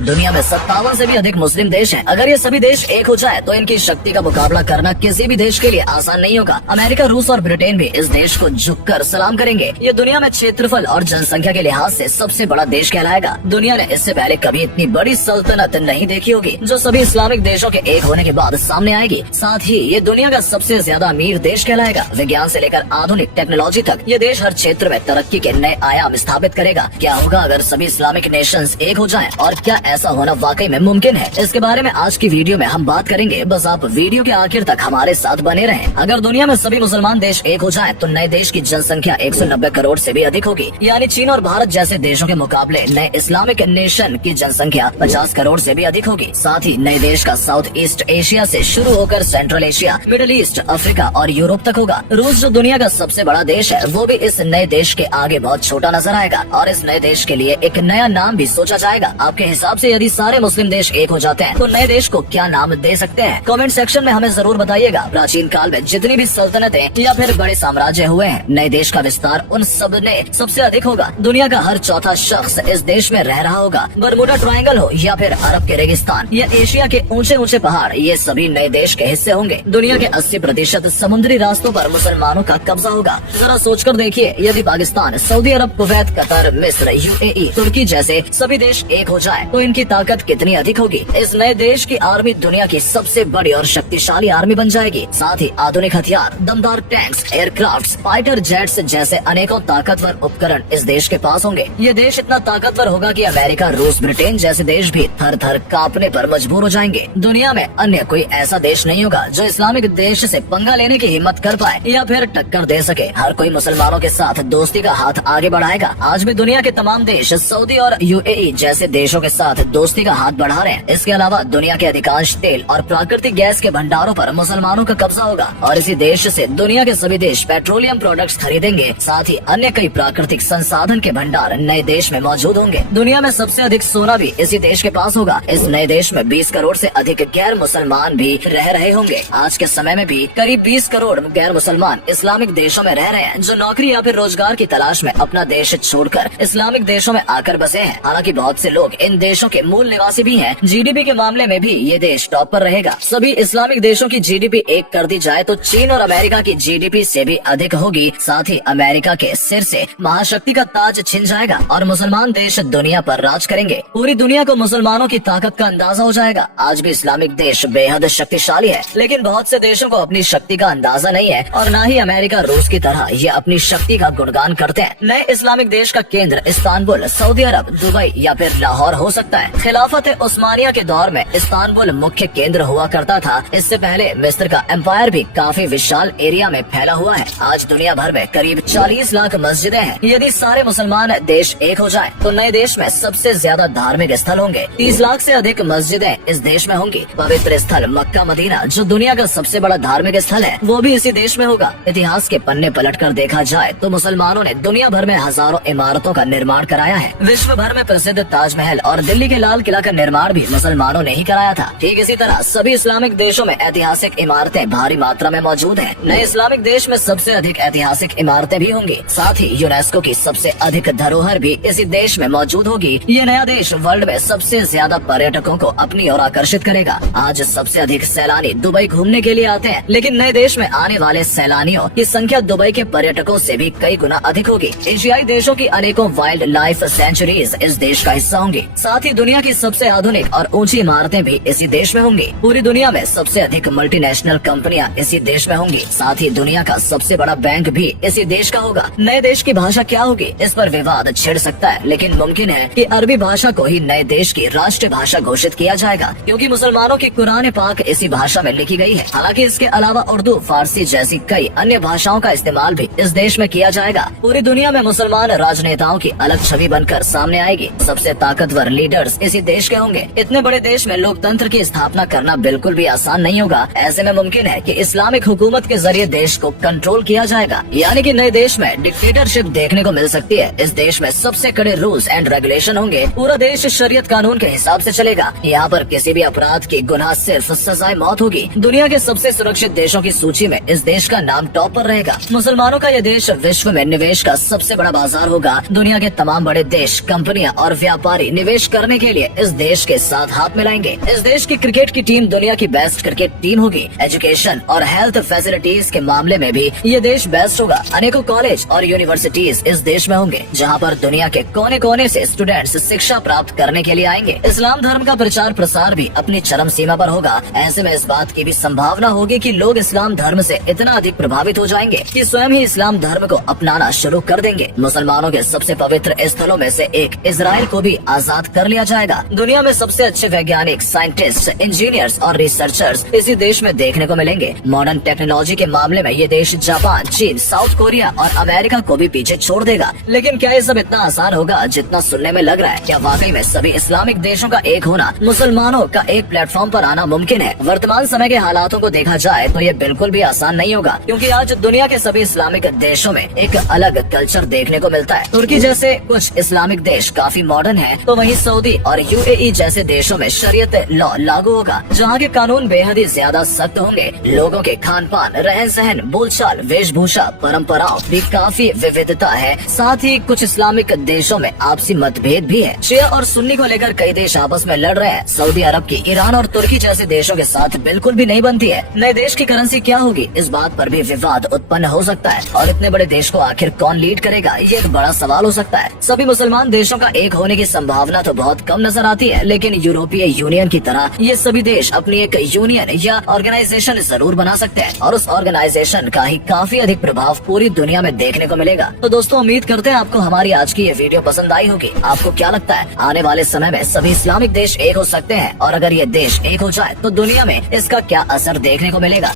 दुनिया में 57 से भी अधिक मुस्लिम देश हैं। अगर ये सभी देश एक हो जाए तो इनकी शक्ति का मुकाबला करना किसी भी देश के लिए आसान नहीं होगा। अमेरिका, रूस और ब्रिटेन भी इस देश को झुककर सलाम करेंगे। ये दुनिया में क्षेत्रफल और जनसंख्या के लिहाज से सबसे बड़ा देश कहलाएगा। दुनिया ने इससे पहले कभी इतनी बड़ी सल्तनत नहीं देखी होगी, जो सभी इस्लामिक देशों के एक होने के बाद सामने आएगी। साथ ही ये दुनिया का सबसे ज्यादा अमीर देश कहलाएगा। विज्ञान से लेकर आधुनिक टेक्नोलॉजी तक ये देश हर क्षेत्र में तरक्की के नए आयाम स्थापित करेगा। क्या होगा अगर सभी इस्लामिक नेशंस एक हो जाएं और क्या ऐसा होना वाकई में मुमकिन है? इसके बारे में आज की वीडियो में हम बात करेंगे। बस आप वीडियो के आखिर तक हमारे साथ बने रहें। अगर दुनिया में सभी मुसलमान देश एक हो जाएं तो नए देश की जनसंख्या 190 करोड़ से भी अधिक होगी। यानी चीन और भारत जैसे देशों के मुकाबले नए इस्लामिक नेशन की जनसंख्या 50 करोड़ से भी अधिक होगी। साथ ही नए देश का साउथ ईस्ट एशिया से शुरू होकर central Asia, middle east, Africa और यूरोप तक होगा। रूस जो दुनिया का सबसे बड़ा देश है, वो भी इस नए देश के आगे बहुत छोटा नजर आएगा और इस नए देश के लिए एक नया नाम भी सोचा जाएगा। आपके हिसाब से यदि सारे मुस्लिम देश एक हो जाते हैं तो नए देश को क्या नाम दे सकते हैं? कमेंट सेक्शन में हमें जरूर बताइएगा। प्राचीन काल में जितनी भी सल्तनतें या फिर बड़े साम्राज्य हुए हैं, नए देश का विस्तार उन सब ने सबसे अधिक होगा। दुनिया का हर चौथा शख्स इस देश में रह रहा होगा। बरमूडा ट्रायंगल हो या फिर अरब के रेगिस्तान या एशिया के ऊंचे ऊंचे पहाड़, ये सभी नए देश के हिस्से होंगे। दुनिया के 80% समुद्री रास्तों पर मुसलमानों का कब्जा होगा। जरा सोचकर देखिए, यदि पाकिस्तान, सऊदी अरब, कुवैत, कतर, मिस्र, यूएई, तुर्की जैसे सभी देश एक हो जाए तो इनकी ताकत कितनी अधिक होगी। इस नए देश की आर्मी दुनिया की सबसे बड़ी और शक्तिशाली आर्मी बन जाएगी। साथ ही आधुनिक हथियार, दमदार टैंक्स, एयरक्राफ्ट्स, फाइटर जेट्स जैसे अनेकों ताकतवर उपकरण इस देश के पास होंगे। ये देश इतना ताकतवर होगा कि अमेरिका, रूस, ब्रिटेन जैसे देश भी थर थर कांपने पर मजबूर हो जाएंगे। दुनिया में अन्य कोई ऐसा देश नहीं होगा जो इस्लामिक देश से पंगा लेने की हिम्मत कर पाए या फिर टक्कर दे सके। हर कोई मुसलमानों के साथ दोस्ती का हाथ आगे बढ़ाएगा। आज भी दुनिया के तमाम देश सऊदी और यूएई जैसे देशों के साथ दोस्ती का हाथ बढ़ा रहे हैं। इसके अलावा दुनिया के अधिकांश तेल और प्राकृतिक गैस के भंडारों पर मुसलमानों का कब्जा होगा और इसी देश से दुनिया के सभी देश पेट्रोलियम प्रोडक्ट्स खरीदेंगे। साथ ही अन्य कई प्राकृतिक संसाधन के भंडार नए देश में मौजूद होंगे। दुनिया में सबसे अधिक सोना भी इसी देश के पास होगा। इस नए देश में 20 करोड़ से अधिक गैर मुसलमान भी रह रहे होंगे। आज के समय में भी करीब 20 करोड़ गैर मुसलमान इस्लामिक देशों में रह रहे हैं, जो नौकरी या फिर रोजगार की तलाश में अपना देश छोड़कर इस्लामिक देशों में आकर बसे हैं। हालांकि बहुत से लोग इन देशों के मूल निवासी भी हैं। जीडीपी के मामले में भी ये देश टॉप पर रहेगा। सभी इस्लामिक देशों की जीडीपी एक कर दी जाए तो चीन और अमेरिका की जीडीपी से भी अधिक होगी। साथ ही अमेरिका के सिर से महाशक्ति का ताज छिन जाएगा और मुसलमान देश दुनिया पर राज करेंगे। पूरी दुनिया को मुसलमानों की ताकत का अंदाजा हो जाएगा। आज भी इस्लामिक देश बेहद शक्तिशाली है, लेकिन बहुत से देशों को अपनी शक्ति का अंदाजा नहीं है और न ही अमेरिका, रूस की तरह ये अपनी शक्ति का गुणगान करते हैं। नए इस्लामिक देश का केंद्र इस्तांबुल, सऊदी अरब, दुबई या फिर लाहौर हो सकता है। खिलाफत उस्मानिया के दौर में इस्तांबुल मुख्य केंद्र हुआ करता था। इससे पहले मिस्र का एम्पायर भी काफी विशाल एरिया में फैला हुआ है। आज दुनिया भर में करीब 40 लाख मस्जिदें हैं। यदि सारे मुसलमान देश एक हो जाएं, तो नए देश में सबसे ज्यादा धार्मिक स्थल होंगे। 30 लाख से अधिक मस्जिदें इस देश में होंगी। पवित्र स्थल मक्का मदीना, जो दुनिया का सबसे बड़ा धार्मिक स्थल है, वो भी इसी देश में होगा। इतिहास के पन्ने पलटकर देखा जाए तो मुसलमानों ने दुनिया भर में हजारों इमारतों का निर्माण कराया है। विश्व भर में प्रसिद्ध ताजमहल और दिल्ली के लाल किला का निर्माण भी मुसलमानों ने ही कराया था। ठीक इसी तरह सभी इस्लामिक देशों में ऐतिहासिक इमारतें भारी मात्रा में मौजूद हैं। नए इस्लामिक देश में सबसे अधिक ऐतिहासिक इमारतें भी होंगी। साथ ही यूनेस्को की सबसे अधिक धरोहर भी इसी देश में मौजूद होगी। ये नया देश वर्ल्ड में सबसे ज्यादा पर्यटकों को अपनी ओर आकर्षित करेगा। आज सबसे अधिक सैलानी दुबई घूमने के लिए आते हैं, लेकिन नए देश में आने वाले सैलानियों की संख्या दुबई के पर्यटकों से भी कई गुना अधिक होगी। एशियाई देशों की अनेकों वाइल्ड लाइफ सेंचुरीज इस देश का हिस्सा होंगी। साथ ही दुनिया की सबसे आधुनिक और ऊंची इमारतें भी इसी देश में होंगी। पूरी दुनिया में सबसे अधिक मल्टीनेशनल कंपनियां इसी देश में होंगी। साथ ही दुनिया का सबसे बड़ा बैंक भी इसी देश का होगा। नए देश की भाषा क्या होगी, इस पर विवाद छिड़ सकता है, लेकिन मुमकिन है कि अरबी भाषा को ही नए देश की राष्ट्रीय भाषा घोषित किया जाएगा, क्योंकि मुसलमानों की कुरान पाक इसी भाषा में लिखी गई है। हालांकि इसके अलावा उर्दू, फारसी जैसी कई अन्य भाषाओं का इस्तेमाल भी इस देश में किया जाएगा। पूरी दुनिया में मुसलमान राजनेताओं की अलग छवि बनकर सामने आएगी। सबसे ताकतवर लीडर्स इसी देश के होंगे। इतने बड़े देश में लोकतंत्र की स्थापना करना बिल्कुल भी आसान नहीं होगा। ऐसे में मुमकिन है कि इस्लामिक हुकूमत के जरिए देश को कंट्रोल किया जाएगा, यानी कि नए देश में डिक्टेटरशिप देखने को मिल सकती है। इस देश में सबसे कड़े रूल्स एंड रेगुलेशन होंगे। पूरा देश शरीयत कानून के हिसाब से चलेगा। यहाँ पर किसी भी अपराध की गुनाह सिर्फ सजाए मौत होगी। दुनिया के सबसे सुरक्षित देशों की सूची में इस देश का नाम टॉप पर रहेगा। मुसलमानों का यह देश विश्व में निवेश का सबसे बड़ा बाजार होगा। दुनिया के तमाम बड़े देश, कंपनियां और व्यापारी निवेश करने करने के लिए इस देश के साथ हाथ मिलाएंगे। इस देश की क्रिकेट की टीम दुनिया की बेस्ट क्रिकेट टीम होगी। एजुकेशन और हेल्थ फैसिलिटीज के मामले में भी ये देश बेस्ट होगा। अनेकों कॉलेज और यूनिवर्सिटीज इस देश में होंगे, जहाँ पर दुनिया के कोने कोने से स्टूडेंट्स शिक्षा प्राप्त करने के लिए आएंगे। इस्लाम धर्म का प्रचार प्रसार भी अपनी चरम सीमा पर होगा। ऐसे में इस बात की भी संभावना होगी कि लोग इस्लाम धर्म से इतना अधिक प्रभावित हो जाएंगे कि स्वयं ही इस्लाम धर्म को अपनाना शुरू कर देंगे। मुसलमानों के सबसे पवित्र स्थलों में से एक इजराइल को भी आजाद कर लिया जाएगा। दुनिया में सबसे अच्छे वैज्ञानिक, साइंटिस्ट, इंजीनियर्स और रिसर्चर्स इसी देश में देखने को मिलेंगे। मॉडर्न टेक्नोलॉजी के मामले में ये देश जापान, चीन, साउथ कोरिया और अमेरिका को भी पीछे छोड़ देगा। लेकिन क्या ये सब इतना आसान होगा जितना सुनने में लग रहा है? क्या वाकई में सभी इस्लामिक देशों का एक होना, मुसलमानों का एक प्लेटफॉर्म पर आना मुमकिन है? वर्तमान समय के हालातों को देखा जाए तो ये बिल्कुल भी आसान नहीं होगा, क्योंकि आज दुनिया के सभी इस्लामिक देशों में एक अलग कल्चर देखने को मिलता है। तुर्की जैसे कुछ इस्लामिक देश काफी मॉडर्न है, तो वहीं सऊदी और यूएई जैसे देशों में शरीयत लॉ लागू होगा, जहाँ के कानून बेहद ही ज्यादा सख्त होंगे। लोगों के खान पान, रहन सहन, बोलचाल, वेशभूषा, परंपराओं भी काफी विविधता है। साथ ही कुछ इस्लामिक देशों में आपसी मतभेद भी है। शिया और सुन्नी को लेकर कई देश आपस में लड़ रहे हैं। सऊदी अरब की ईरान और तुर्की जैसे देशों के साथ बिल्कुल भी नहीं बनती है। नए देश की करेंसी क्या होगी, इस बात पर भी विवाद उत्पन्न हो सकता है। और इतने बड़े देश को आखिर कौन लीड करेगा, ये एक बड़ा सवाल हो सकता है। सभी मुसलमान देशों का एक होने की संभावना तो बहुत कम नजर आती है, लेकिन यूरोपीय यूनियन की तरह ये सभी देश अपनी एक यूनियन या ऑर्गेनाइजेशन जरूर बना सकते हैं, और उस ऑर्गेनाइजेशन का ही काफी अधिक प्रभाव पूरी दुनिया में देखने को मिलेगा। तो दोस्तों, उम्मीद करते हैं आपको हमारी आज की ये वीडियो पसंद आई होगी। आपको क्या लगता है, आने वाले समय में सभी इस्लामिक देश एक हो सकते हैं? और अगर ये देश एक हो जाए तो दुनिया में इसका क्या असर देखने को मिलेगा?